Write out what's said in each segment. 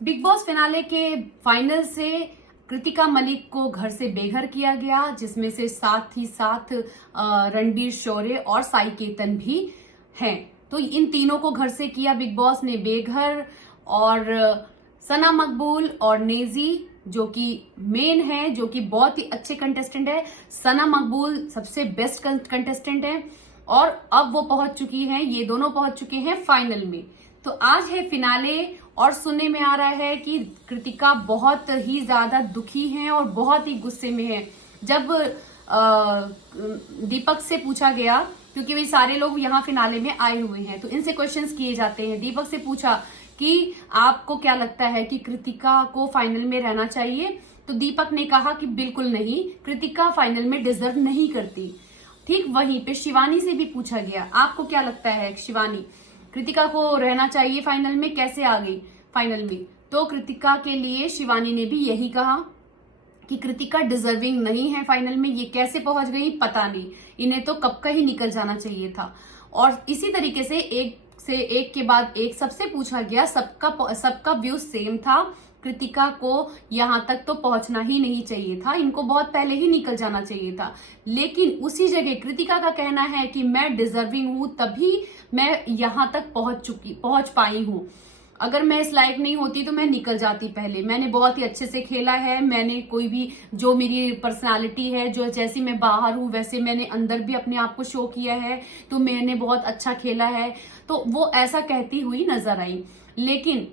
Big boss finale के final से कृतिका मलिक को घर से बेघर किया गया, जिसमें से साथ ही साथ रणबीर शौर्य और साई केतन भी हैं। तो इन तीनों को घर से किया बिग बॉस ने बेघर। और सना मकबूल और नेजी जो कि मेन है, जो कि बहुत ही अच्छे कंटेस्टेंट है। सना मकबूल सबसे बेस्ट कंटेस्टेंट है और अब वो पहुंच चुकी हैं, ये दोनों पहुंच चुके हैं फाइनल में। तो आज है फिनाले और सुनने में आ रहा है कि कृतिका बहुत ही ज्यादा दुखी हैं और बहुत ही गुस्से में है। जब दीपक से पूछा गया, क्योंकि वे सारे लोग यहाँ फिनाले में आए हुए हैं, तो इनसे क्वेश्चंस किए जाते हैं। दीपक से पूछा कि आपको क्या लगता है कि कृतिका को फाइनल में रहना चाहिए, तो दीपक ने कहा कि बिल्कुल नहीं, कृतिका फाइनल में डिजर्व नहीं करती। ठीक वहीं पे शिवानी से भी पूछा गया, आपको क्या लगता है शिवानी, कृतिका को रहना चाहिए फाइनल में, कैसे आ गई फाइनल में? तो कृतिका के लिए शिवानी ने भी यही कहा कि कृतिका डिजर्विंग नहीं है फाइनल में, ये कैसे पहुंच गई पता नहीं, इन्हें तो कब का ही निकल जाना चाहिए था। और इसी तरीके से एक के बाद एक सबसे पूछा गया, सबका व्यू सेम था, कृतिका को यहाँ तक तो पहुंचना ही नहीं चाहिए था, इनको बहुत पहले ही निकल जाना चाहिए था। लेकिन उसी जगह कृतिका का कहना है कि मैं डिजर्विंग हूं, तभी मैं यहाँ तक पहुंच पाई हूं। अगर मैं इस लायक नहीं होती तो मैं निकल जाती पहले। मैंने बहुत ही अच्छे से खेला है, मैंने कोई भी जो मेरी पर्सनालिटी है, जो जैसी मैं बाहर हूं वैसे मैंने अंदर भी अपने आप को शो किया है, तो मैंने बहुत अच्छा खेला है। तो वो ऐसा कहती हुई नजर आई। लेकिन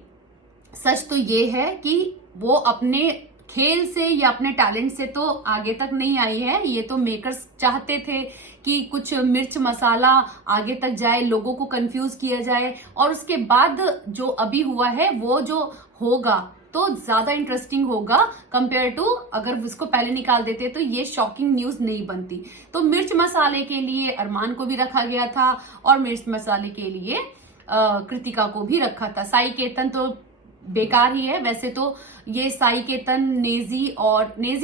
सच तो ये है कि वो अपने खेल से या अपने टैलेंट से तो आगे तक नहीं आई है। ये तो मेकर्स चाहते थे कि कुछ मिर्च मसाला आगे तक जाए, लोगों को कंफ्यूज किया जाए, और उसके बाद जो अभी हुआ है वो जो होगा तो ज्यादा इंटरेस्टिंग होगा कंपेयर टू अगर उसको पहले निकाल देते तो ये शॉकिंग न्यूज नहीं बनती। तो मिर्च मसाले के लिए अरमान को भी रखा गया था और मिर्च मसाले के लिए कृतिका को भी रखा था। साई केतन तो बेकार ही है वैसे तो। ये साई केतन, नेजी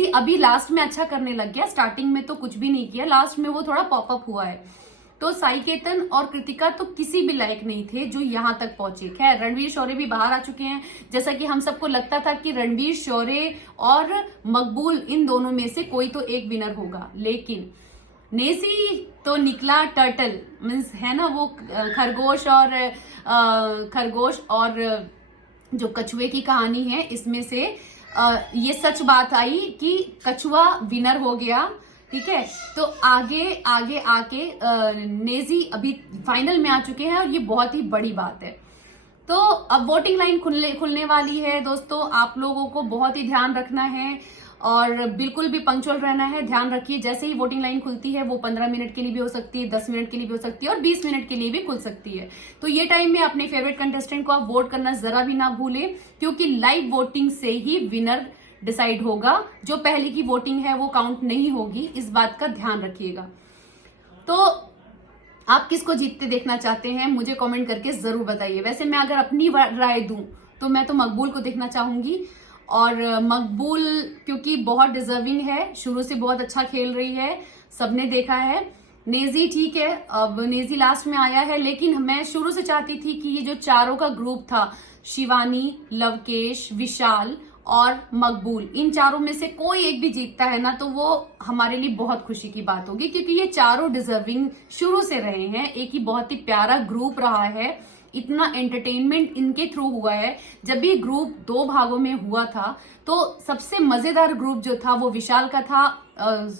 अभी लास्ट में अच्छा करने लग गया, स्टार्टिंग में तो कुछ भी नहीं किया, लास्ट में वो थोड़ा पॉपअप हुआ है। तो साई केतन और कृतिका तो किसी भी लायक नहीं थे जो यहाँ तक पहुंचे। खैर रणवीर शौर्य भी बाहर आ चुके हैं, जैसा कि हम सबको लगता था कि रणवीर शौर्य और मकबूल इन दोनों में से कोई तो एक विनर होगा। लेकिन नेजी तो निकला टर्टल, मीन्स है ना वो खरगोश और जो कछुए की कहानी है, इसमें से ये सच बात आई कि कछुआ विनर हो गया। ठीक है, तो आगे आके नेजी अभी फाइनल में आ चुके हैं और ये बहुत ही बड़ी बात है। तो अब वोटिंग लाइन खुलने वाली है दोस्तों, आप लोगों को बहुत ही ध्यान रखना है और बिल्कुल भी पंक्चुअल रहना है। ध्यान रखिए, जैसे ही वोटिंग लाइन खुलती है वो 15 मिनट के लिए भी हो सकती है, 10 मिनट के लिए भी हो सकती है और 20 मिनट के लिए भी खुल सकती है। तो ये टाइम में अपने फेवरेट कंटेस्टेंट को आप वोट करना जरा भी ना भूलें, क्योंकि लाइव वोटिंग से ही विनर डिसाइड होगा। जो पहले की वोटिंग है वो काउंट नहीं होगी, इस बात का ध्यान रखिएगा। तो आप किसको जीतते देखना चाहते हैं मुझे कमेंट करके जरूर बताइए। वैसे मैं अगर अपनी राय दूं तो मैं तो मकबूल को देखना चाहूंगी, और मकबूल क्योंकि बहुत डिजर्विंग है, शुरू से बहुत अच्छा खेल रही है, सबने देखा है। नेजी ठीक है, अब नेजी लास्ट में आया है, लेकिन मैं शुरू से चाहती थी कि ये जो चारों का ग्रुप था, शिवानी, लवकेश, विशाल और मकबूल, इन चारों में से कोई एक भी जीतता है ना तो वो हमारे लिए बहुत खुशी की बात होगी, क्योंकि ये चारों डिजर्विंग शुरू से रहे हैं। एक ही बहुत ही प्यारा ग्रुप रहा है, इतना एंटरटेनमेंट इनके थ्रू हुआ है। जब ये ग्रुप 2 भागों में हुआ था तो सबसे मजेदार ग्रुप जो था वो विशाल का था,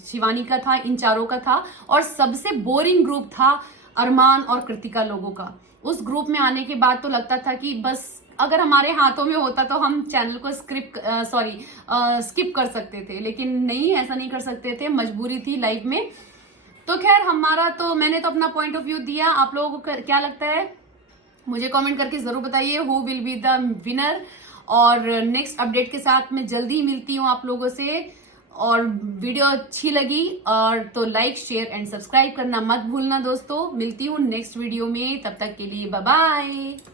शिवानी का था, इन चारों का था, और सबसे बोरिंग ग्रुप था अरमान और कृतिका लोगों का। उस ग्रुप में आने के बाद तो लगता था कि बस अगर हमारे हाथों में होता तो हम चैनल को स्किप कर सकते थे, लेकिन नहीं, ऐसा नहीं कर सकते थे, मजबूरी थी लाइफ में। तो खैर मैंने तो अपना पॉइंट ऑफ व्यू दिया, आप लोगों को क्या लगता है मुझे कमेंट करके जरूर बताइए, who will be the winner. और नेक्स्ट अपडेट के साथ मैं जल्दी मिलती हूँ आप लोगों से। और वीडियो अच्छी लगी और तो लाइक, शेयर एंड सब्सक्राइब करना मत भूलना दोस्तों। मिलती हूँ नेक्स्ट वीडियो में, तब तक के लिए बाय बाय।